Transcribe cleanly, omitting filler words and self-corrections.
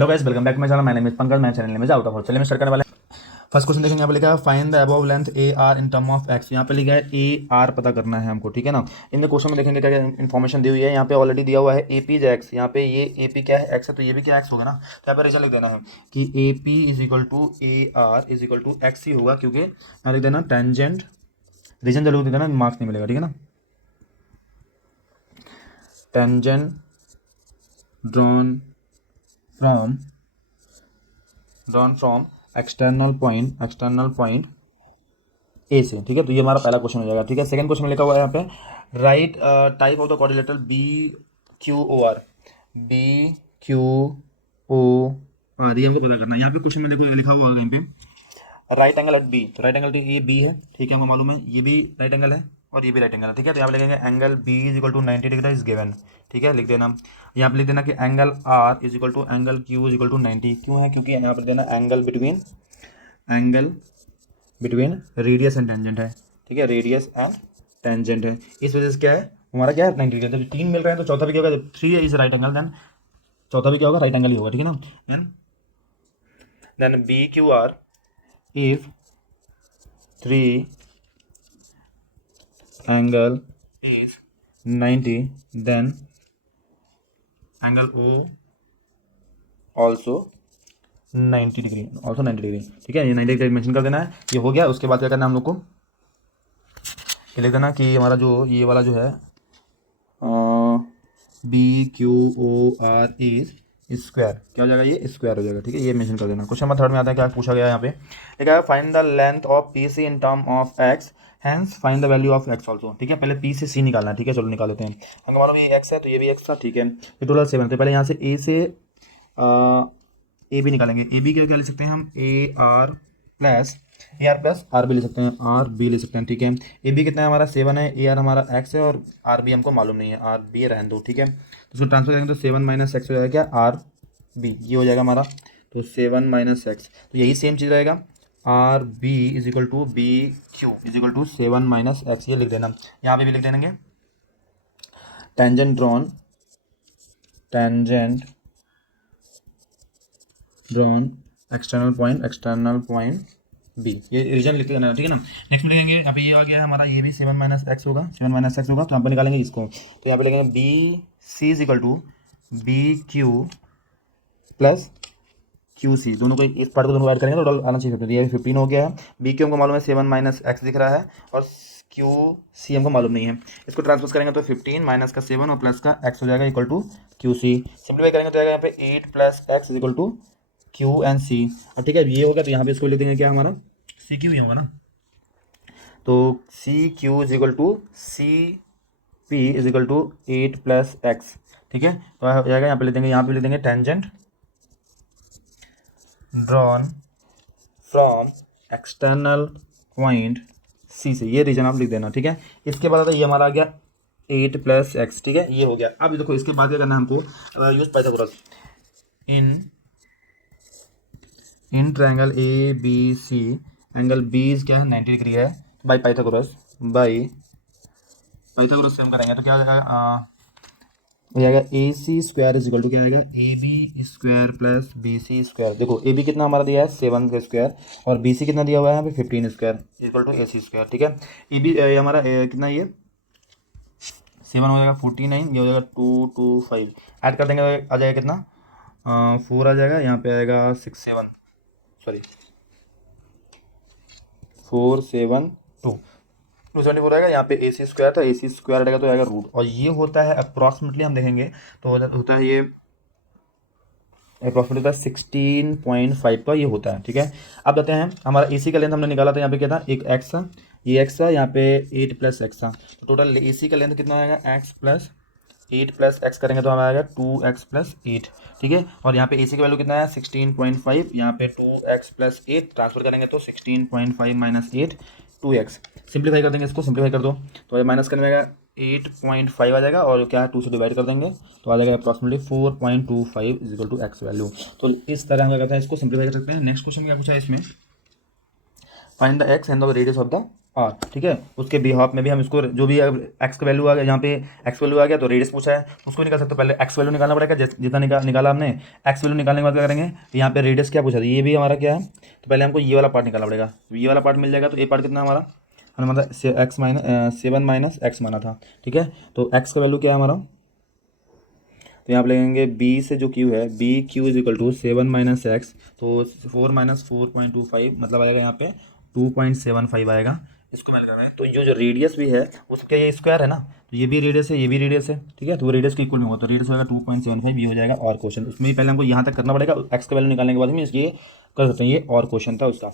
Hello guys, welcome back to my channel. My name is Pankaj. मैं channel में out of. चलिए मैं start करने वाले हैं। फर्स्ट क्वेश्चन देखेंगे। यहाँ पे लिखा है find the above length A R in term of X. यहाँ पे लिखा है ए आर पता करना है हमको, ठीक है ना। इनमें क्वेश्चन में देखेंगे क्या क्या इन्फॉर्मेशन दी हुई है। यहाँ पे ऑलरेडी दिया हुआ है ए पी एक्स। यहाँ पे ये ए पी क्या है, एक्स है, तो ये भी क्या एक्स होगा ना। तो यहाँ पे रीजन लिख देना है कि A P is equal to A R is equal to X ही होगा, क्योंकि यहाँ लिख देना टेंजेंट। रीजन जरूर लिख देना, मार्क्स नहीं मिलेगा, ठीक है ना। Tangent drawn from external point A से, ठीक है। तो ये हमारा पहला क्वेश्चन हो जाएगा, ठीक है। सेकंड क्वेश्चन में लिखा हुआ है यहाँ पे right type of the quadrilateral B Q O R. B Q O R ये हमको पता करना है। यहाँ पे क्वेश्चन में देखो लिखा हुआ है कहीं पे राइट एंगल एट बी। तो राइट एंगल ये बी है, ठीक है, हमको मालूम है। ये भी राइट एंगल है और ये भी राइट एंगल है, ठीक है। तो यहाँ पे लिखेंगे angle B is equal to 90 degree is given, ठीक है, लिख देना। यहाँ पे लिख देना कि angle R is equal to angle Q is equal to 90। क्यों है, क्योंकि यहाँ पर देना angle between radius and tangent है, ठीक है, रेडियस एंड टेंजेंट है। इस वजह से क्या है हमारा, क्या है 90 डिग्री। जब 3 मिल रहे हैं तो चौथा भी क्या होगा, जब 3 है इज राइट एंगल, देन चौथा भी क्या होगा, राइट एंगल ही होगा, ठीक है ना। Then B Q R if 3 angle is 90 then angle O also 90 degree, ठीक है। ये 90 डिग्री मेंशन कर देना है। ये हो गया। उसके बाद क्या करना है हम लोग को, ये लिख देना कि हमारा जो ये वाला जो है B Q O R is square, क्या हो जाएगा, ये स्क्वायर हो जाएगा, ठीक है। ये मेंशन कर देना। क्वेश्चन नंबर 3 में आता है, क्या पूछा गया है यहाँ पे, लिखा है find the length of P C in term of X hence find the value of X also, ठीक है। पहले पी से सी निकालना है, ठीक है। चलो निकाल लेते हैं। हमको मालूम ये एक्स है तो ये भी एक्स था, ठीक है। ये टोटल 7 है। पहले यहाँ से ए से ए बी निकालेंगे। ए बी क्या लिख सकते हैं हम, A R plus R B ले सकते हैं, ठीक है। ए बी कितना है हमारा 7 है, ए आर हमारा एक्स है और आर बी हमको मालूम नहीं है, आर बी रहने दो, ठीक है। तो उसको ट्रांसफर करेंगे तो 7 माइनस एक्स हो जाएगा क्या, आर बी, ये हो जाएगा हमारा। तो 7 माइनस एक्स, तो यही सेम चीज़ रहेगा, R B is equal to B Q is equal to 7 minus X, ये लिख देना। यहाँ पे भी लिख देंगे tangent drawn external point B, ये रीजन लिख देना, ठीक है ना। नेक्स्ट में लिखेंगे, अभी ये आ गया हमारा, ये भी 7 माइनस एक्स होगा, तो यहाँ पर निकालेंगे इसको। तो यहाँ पे लिखेंगे B C is equal to B Q plus Q C, दोनों को इस पार्ट को दोनों ऐड करेंगे तो टोटल आना चाहिए 15। ये 15 हो गया है। बी क्यू हमको मालूम है 7 माइनस एक्स दिख रहा है और क्यू सी हमको मालूम नहीं है। इसको ट्रांसफर करेंगे तो 15 माइनस का 7 और प्लस का एक्स हो जाएगा equal to Q C. Simplify करेंगे तो आएगा यहाँ पे 8 plus X is equal to Q and C. और ठीक है, ये हो गया तो यहाँ पे इसको लिख देंगे क्या, हमारा सी क्यू ही होगा ना। तो C Q is equal to C P is equal to 8 plus x, ठीक है। तो हो जाएगा, यहाँ पे लिख देंगे, यहाँ पे लिख देंगे tangent drawn from external point C से, ये रीजन आप लिख देना, ठीक है। इसके बाद ये हमारा आ गया 8 प्लस एक्स, ठीक है, ये हो गया। अब देखो इसके बाद क्या करना है हमको, use Pythagoras in triangle A B C, angle B क्या है 90 डिग्री है, बाई पाइथागोरस से हम करेंगे तो क्या हो जाएगा, हो जाएगा A C square is equal to क्या आएगा, A B square plus B C square. देखो ए बी कितना हमारा दिया है 7 का स्क्वायर और बी सी कितना दिया हुआ है यहाँ पे 15 square equal to A C square, ठीक है। ए बी हमारा कितना, ये 7 हो जाएगा 49, ये हो जाएगा 225, ऐड कर देंगे आ जाएगा कितना 4 आ जाएगा, यहाँ पे आएगा 472 274 आएगा। यहाँ पे ए सी स्क्वायर था, ए सी स्क्वायर आएगा तो आएगा रूट, और ये होता है अप्रॉक्सीमेटली हम देखेंगे तो होता है ये अप्रॉक्सीमेटली होता है 16.5 का ये होता है, ठीक है। अब बताते हैं हमारा ए सी का लेंथ हमने निकाला था, यहाँ पे क्या था, एक एक्स था, ये एक्स था, यहाँ पे 8 प्लस एक्स था, तो टोटल ए सी का लेंथ कितना आएगा, एक्स प्लस 8 प्लस एक्स करेंगे तो हमारा आएगा 2x प्लस 8, ठीक है। और यहाँ पे ए सी का वैल्यू कितना है 16.5, यहाँ पे 2x प्लस 8 ट्रांसफर करेंगे तो 16.5 माइनस 8 2x, सिंप्लीफाई कर देंगे, इसको सिंप्लीफाई कर दो तो माइनस करने में आएगा 8.5 आ जाएगा, और क्या है 2 से डिवाइड कर देंगे तो आ जाएगा approximately 4.25 is equal to x value. तो इस तरह हम क्या करते हैं, इसको सिंप्लीफाई कर सकते हैं। नेक्स्ट क्वेश्चन क्या पूछा है इसमें, find the x and the radius of the R, ठीक है। उसके बिहाफ में भी हम इसको जो भी एक्स का वैल्यू आ गया, यहाँ पे एक्स वैल्यू आ गया तो रेडियस पूछा है तो उसको निकाल सकते हो। पहले एक्स वैल्यू निकालना पड़ेगा, जितना निकाला हमने। एक्स वैल्यू निकालने के बाद क्या करेंगे, यहाँ पे रेडियस क्या पूछा था, ये भी हमारा क्या है, तो पहले हमको ये वाला पार्ट निकालना पड़ेगा। ये वाला पार्ट मिल जाएगा तो ये पार्ट कितना हमारा, हमने मतलब एक्स माइनस 7 माइनस एक्स माना था, ठीक है। तो एक्स का वैल्यू क्या है हमारा, तो यहाँ पे लगेंगे बी से जो क्यू है, B Q is equal to 7 minus x, तो 4 माइनस 4.25 मतलब आएगा यहाँ पे 2.75 आएगा। इसको मैं लगा रहे हैं तो जो जो रेडियस भी है उसका ये स्क्वायर है ना, तो ये भी रेडियस है, ये भी रेडियस है, ठीक है। तो वो रेडियस के इक्वल में होगा, तो रेडियस होगा 2.75, ये हो जाएगा और क्वेश्चन। उसमें ही पहले हमको यहाँ तक करना पड़ेगा, एक्स का वैल्यू निकालने के बाद हम ये कर सकते हैं, ये और क्वेश्चन था उसका।